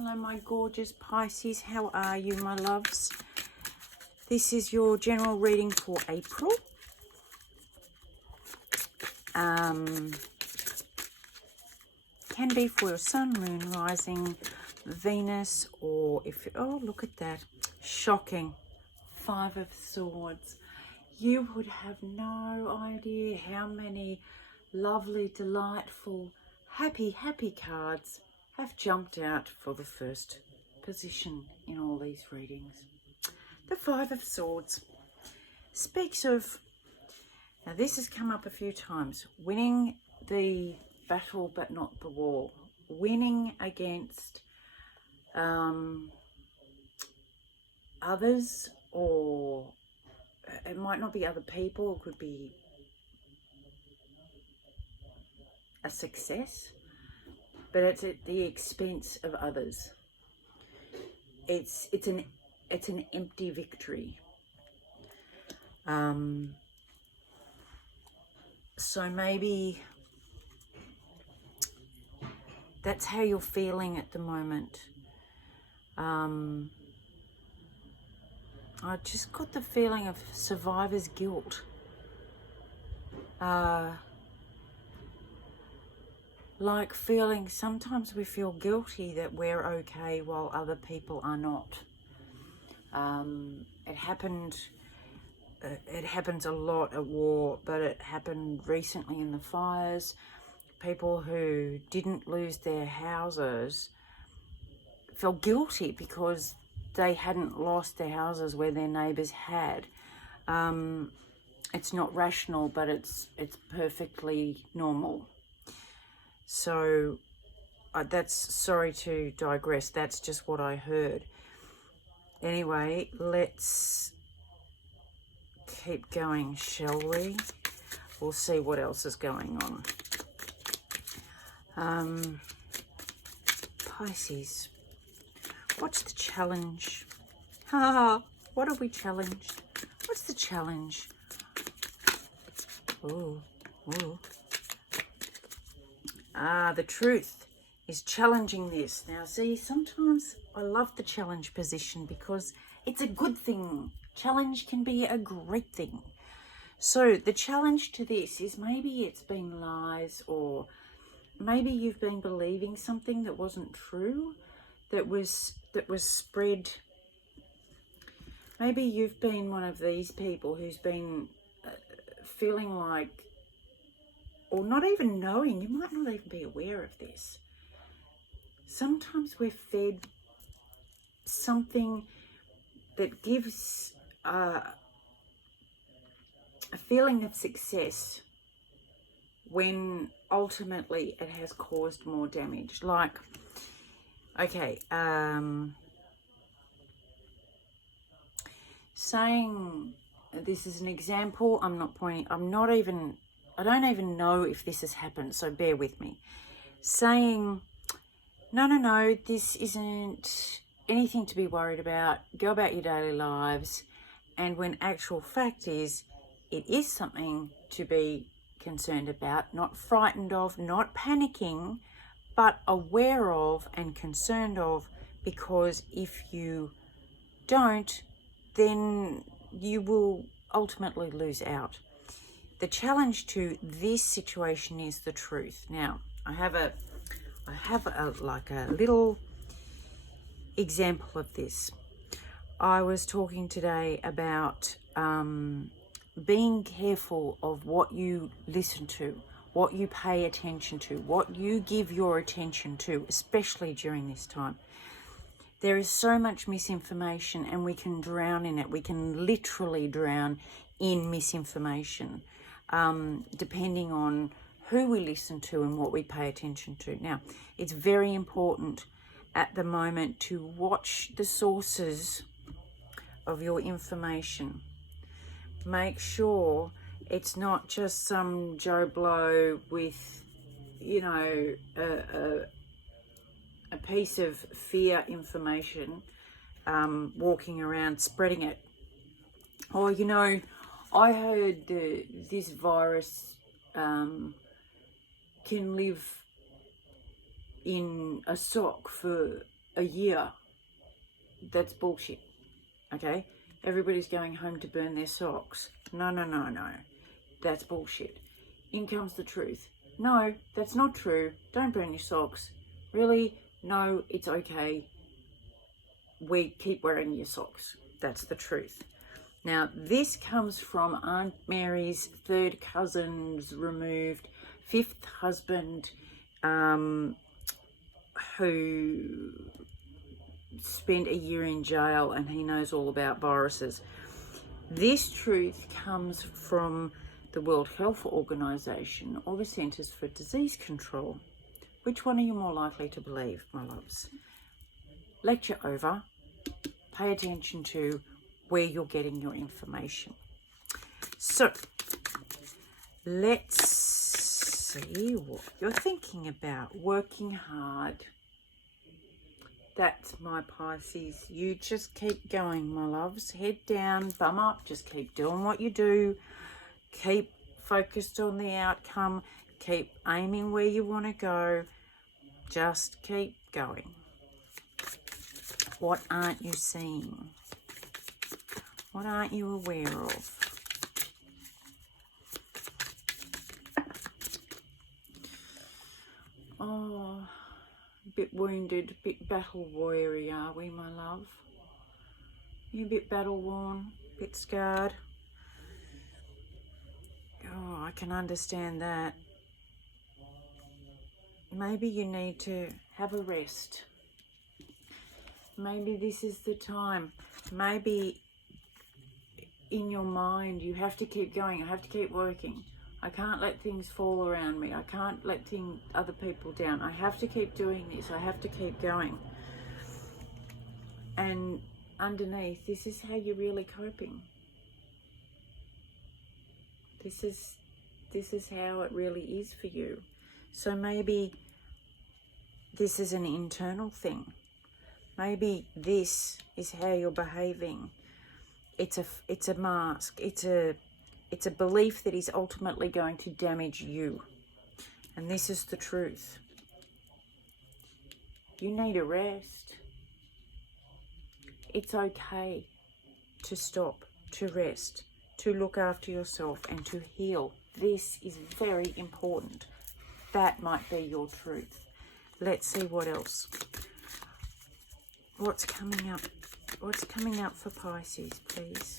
Hello, my gorgeous Pisces. How are you, my loves? This is your general reading for April. Can be for your sun, moon, rising, Venus, or if... Oh, look at that. Shocking. 5 of Swords. You would have no idea how many lovely, delightful, happy cards have jumped out for the first position in all these readings. The 5 of Swords speaks of, now this has come up a few times, winning the battle but not the war, winning against others, or it might not be other people, it could be a success, but it's at the expense of others. It's an empty victory. So maybe that's how you're feeling at the moment. I just got the feeling of survivor's guilt. Like feeling, sometimes we feel guilty that we're okay while other people are not. It happens a lot at war, but it happened recently in the fires. People who didn't lose their houses felt guilty because they hadn't lost their houses where their neighbours had. It's not rational, but it's perfectly normal. So that's, sorry to digress, that's just what I heard. Anyway, let's keep going, shall we? We'll see what else is going on. Pisces, what's the challenge? What are we challenged? What's the challenge? Ooh. The truth is challenging this. Now, see, sometimes I love the challenge position because it's a good thing. Challenge can be a great thing. So the challenge to this is maybe it's been lies, or maybe you've been believing something that wasn't true, that was spread. Maybe you've been one of these people who's been feeling like, or not even knowing, you might not even be aware of this. Sometimes we're fed something that gives a feeling of success when ultimately it has caused more damage. Like, okay, saying, this is an example, I don't even know if this has happened, so bear with me. Saying, no, this isn't anything to be worried about, go about your daily lives, and when actual fact is, it is something to be concerned about, not frightened of, not panicking, but aware of and concerned of, because if you don't, then you will ultimately lose out. The challenge to this situation is the truth. Now, I have a little example of this. I was talking today about being careful of what you listen to, what you pay attention to, what you give your attention to, especially during this time. There is so much misinformation, and we can drown in it. We can literally drown in misinformation, depending on who we listen to and what we pay attention to. Now, it's very important at the moment to watch the sources of your information. Make sure it's not just some Joe Blow with, a piece of fear information, walking around spreading it. Or, I heard this virus can live in a sock for a year, that's bullshit, okay? Everybody's going home to burn their socks. No, no, no, no. That's bullshit. In comes the truth. No, that's not true. Don't burn your socks. Really? No, it's okay. We keep wearing your socks. That's the truth. Now, this comes from Aunt Mary's third cousin's removed fifth husband, who spent a year in jail, and he knows all about viruses. This truth comes from the World Health Organization or the Centers for Disease Control. Which one are you more likely to believe, my loves? Lecture over. Pay attention to where you're getting your information. So, let's see what you're thinking about. Working hard. That's my Pisces. You just keep going, my loves. Head down, bum up. Just keep doing what you do. Keep focused on the outcome. Keep aiming where you want to go. Just keep going. What aren't you seeing? What aren't you aware of? Oh, a bit wounded, a bit battle weary, are we, my love? You a bit battle worn, a bit scarred? Oh, I can understand that. Maybe you need to have a rest. Maybe this is the time. Maybe in your mind you have to keep going. I have to keep working. I can't let things fall around me. I can't let other people down. I have to keep doing this. I have to keep going. And underneath, this is how you're really coping. This is how it really is for you. So maybe this is an internal thing. Maybe this is how you're behaving. It's a mask. It's a belief that is ultimately going to damage you. And this is the truth. You need a rest. It's okay to stop, to rest, to look after yourself and to heal. This is very important. That might be your truth. Let's see what else. What's coming up? What's coming up for Pisces, please?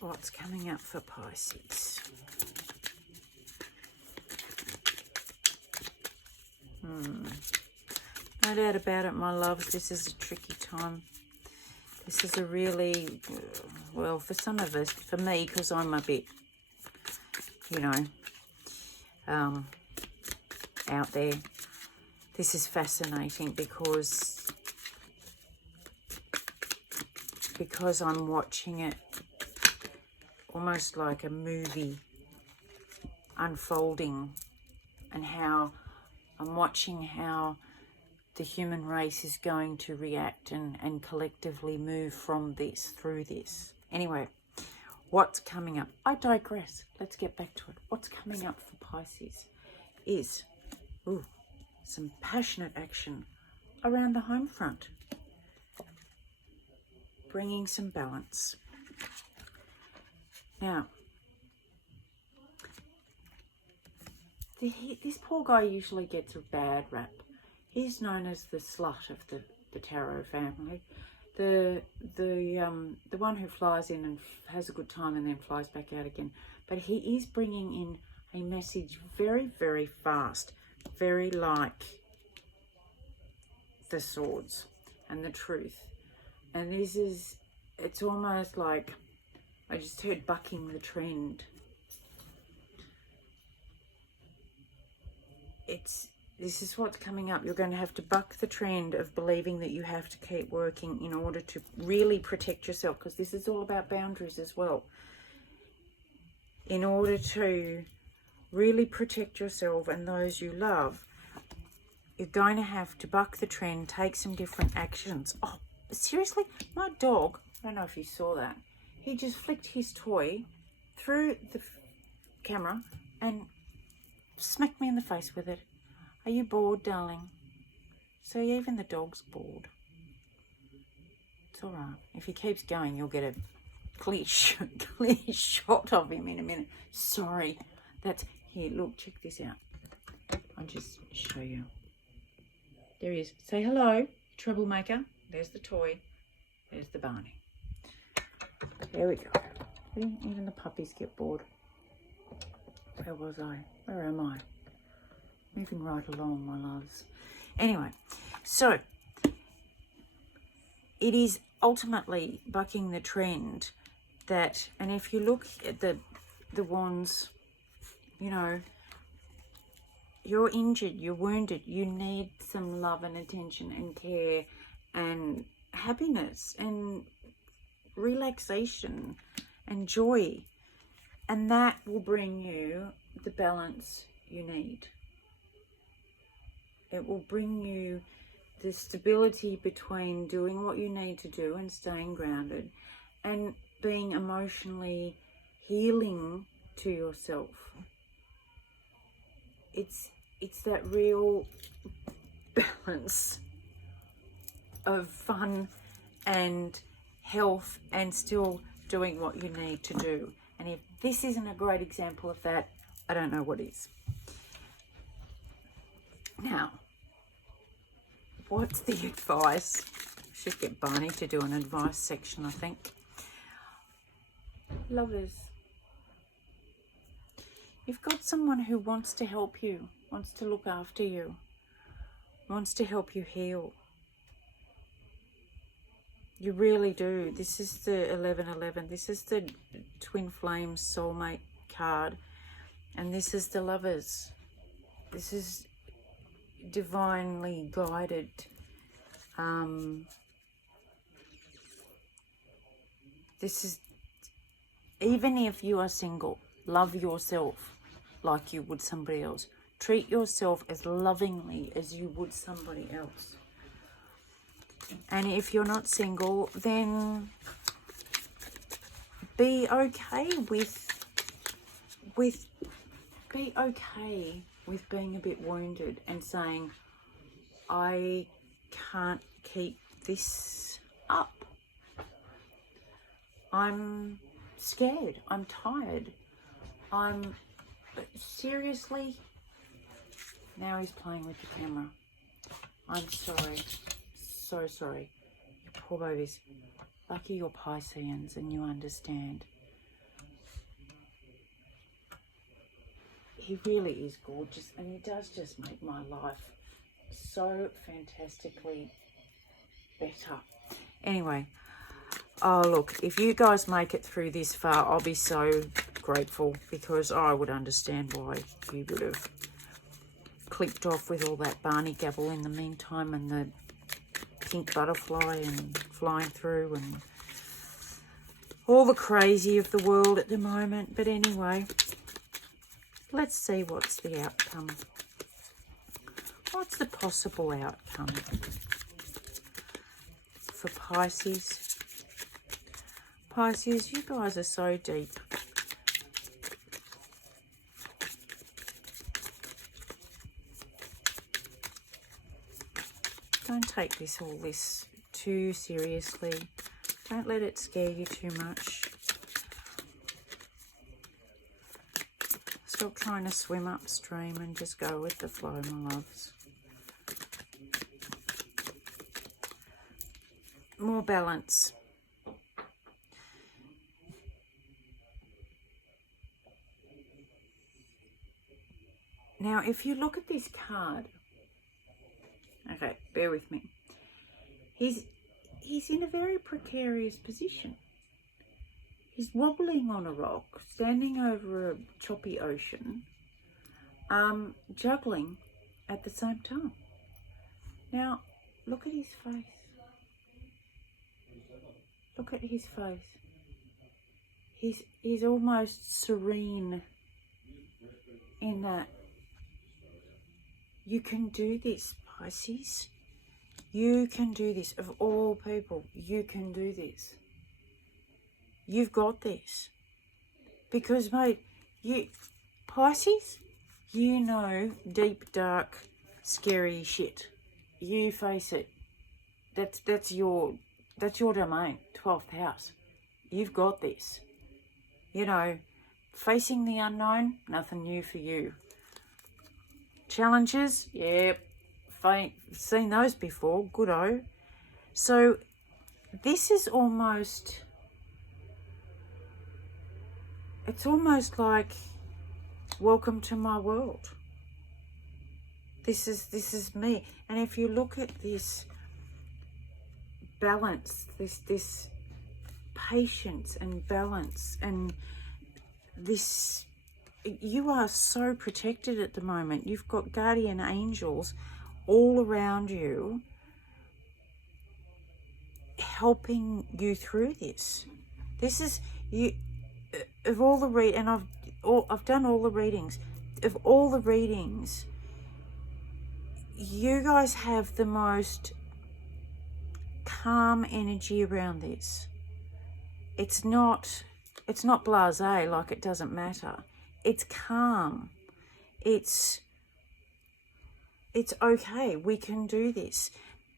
What's coming up for Pisces? No doubt about it, my loves. This is a tricky time. This is a really, well, for some of us, for me, because I'm a bit, you know, out there. This is fascinating because I'm watching it almost like a movie unfolding, and how I'm watching how the human race is going to react and collectively move from this, through this. Anyway, what's coming up? I digress. Let's get back to it. What's coming up for Pisces is some passionate action around the home front, bringing some balance. Now, this poor guy usually gets a bad rap. He's known as the slut of the tarot family, the one who flies in and has a good time and then flies back out again. But he is bringing in a message very, very fast, very like the swords and the truth. And it's almost like, I just heard bucking the trend. This is what's coming up. You're going to have to buck the trend of believing that you have to keep working in order to really protect yourself, because this is all about boundaries as well. In order to really protect yourself and those you love, you're going to have to buck the trend, take some different actions. Oh, seriously? My dog, I don't know if you saw that, he just flicked his toy through the camera and smack me in the face with it. Are you bored, darling? See, even the dog's bored. It's all right. If he keeps going, you'll get a clear shot of him in a minute. Sorry. That's... Here, look, check this out. I'll just show you. There he is. Say hello, troublemaker. There's the toy. There's the Barney. There we go. Even the puppies get bored. Where was I? Where am I? Moving right along, my loves. Anyway, so it is ultimately bucking the trend that, and if you look at the wands, you know, you're injured, you're wounded, you need some love and attention and care and happiness and relaxation and joy, and that will bring you the balance you need. It will bring you the stability between doing what you need to do and staying grounded and being emotionally healing to yourself. It's that real balance of fun and health and still doing what you need to do. And if this isn't a great example of that, I don't know what is. Now, what's the advice? Should get Barney to do an advice section, I think. Lovers, you've got someone who wants to help you, wants to look after you, wants to help you heal. You really do. This is the 1111. This is the Twin Flames soulmate card. And this is the Lovers. This is divinely guided. This is, even if you are single, love yourself like you would somebody else. Treat yourself as lovingly as you would somebody else. And if you're not single, then be okay with being a bit wounded and saying, I can't keep this up. I'm scared. I'm tired. I'm seriously. Now he's playing with the camera. I'm sorry. So sorry. Poor babies. Lucky you're Pisceans and you understand. He really is gorgeous, and he does just make my life so fantastically better. Anyway, oh look, if you guys make it through this far, I'll be so grateful, because I would understand why you would have clicked off with all that Barney gabble in the meantime, and the pink butterfly and flying through and all the crazy of the world at the moment. But anyway, let's see what's the outcome. What's the possible outcome for Pisces? Pisces, you guys are so deep. Don't take all this too seriously. Don't let it scare you too much. Stop trying to swim upstream and just go with the flow, my loves. More balance. Now, if you look at this card, okay, bear with me. He's in a very precarious position. He's wobbling on a rock, standing over a choppy ocean, juggling at the same time. Now, look at his face. Look at his face. He's almost serene in that. You can do this, Pisces. You can do this. Of all people, you can do this. You've got this. Because, mate, Pisces, You know deep, dark, scary shit. You face it. That's your domain, 12th house. You've got this. You know, facing the unknown, nothing new for you. Challenges, yep, seen those before, good-o. So this is almost, it's almost like, welcome to my world. This is me. And if you look at this balance, this patience and balance, and this, you are so protected at the moment. You've got guardian angels all around you helping you through this. This is you. Of all the and I've done all the readings. Of all the readings, you guys have the most calm energy around this. It's not blasé, like it doesn't matter. It's calm. It's okay. We can do this.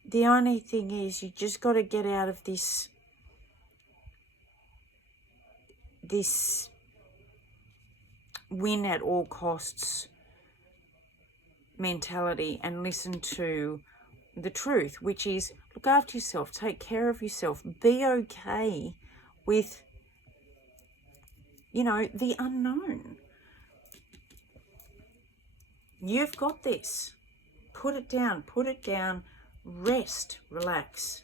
The only thing is, you just got to get out of this win at all costs mentality and listen to the truth, which is look after yourself, take care of yourself, be okay with, you know, the unknown. You've got this. Put it down, rest, relax.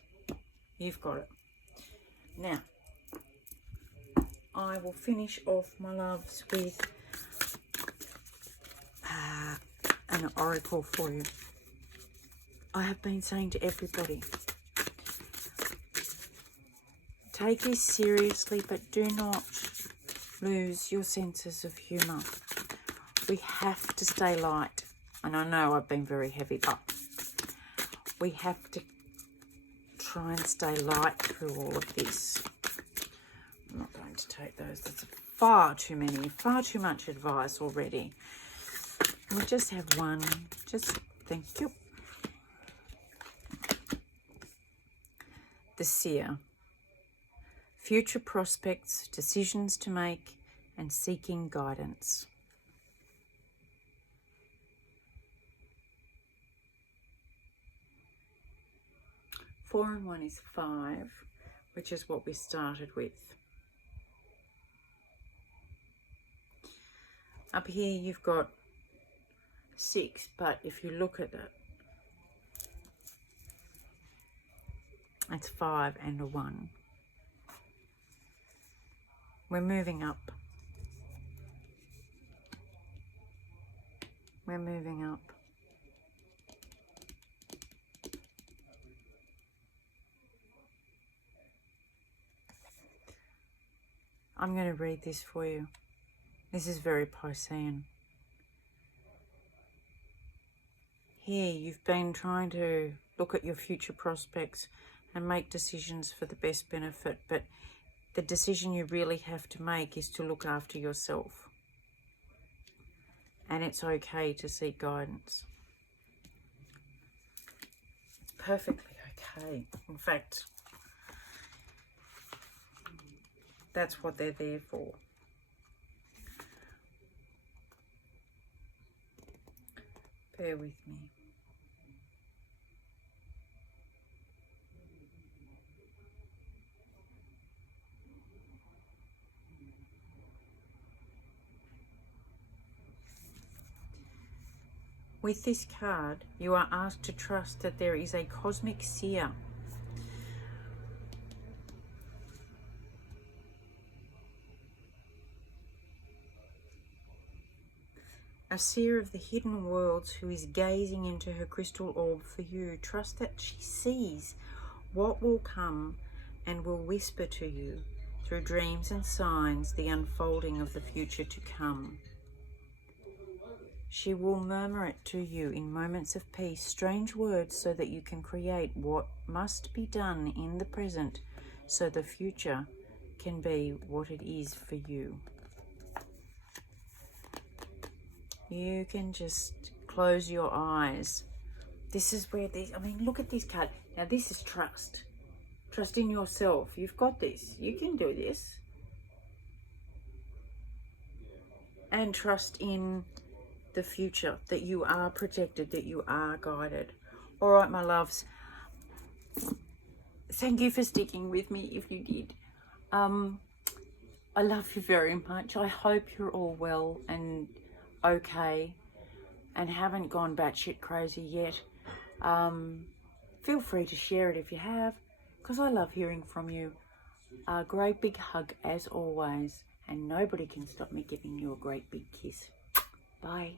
You've got it. Now, I will finish off, my loves, with an oracle for you. I have been saying to everybody, take this seriously, but do not lose your senses of humour. We have to stay light. And I know I've been very heavy, but we have to try and stay light through all of this. I'm not going to take those. That's far too much advice already. We just have one. Just thank you. The seer. Future prospects, decisions to make, and seeking guidance. 4 and 1 is 5, which is what we started with. Up here you've got 6, but if you look at it, it's 5 and a 1. We're moving up. We're moving up. I'm going to read this for you. This is very Piscean. Here you've been trying to look at your future prospects and make decisions for the best benefit, but the decision you really have to make is to look after yourself. And it's okay to seek guidance. It's perfectly okay. In fact, that's what they're there for. Bear with me. With this card, you are asked to trust that there is a cosmic seer. A seer of the hidden worlds who is gazing into her crystal orb for you. Trust that she sees what will come and will whisper to you through dreams and signs the unfolding of the future to come. She will murmur it to you in moments of peace, strange words, so that you can create what must be done in the present so the future can be what it is for you. You can just close your eyes. This is where these, I mean, look at this card. Now this is trust. Trust in yourself. You've got this. You can do this. And trust in the future, that you are protected, that you are guided. All right, my loves. Thank you for sticking with me if you did. I love you very much. I hope you're all well and okay and haven't gone batshit crazy yet. Feel free to share it if you have, because I love hearing from you. A great big hug as always, and nobody can stop me giving you a great big kiss. Bye.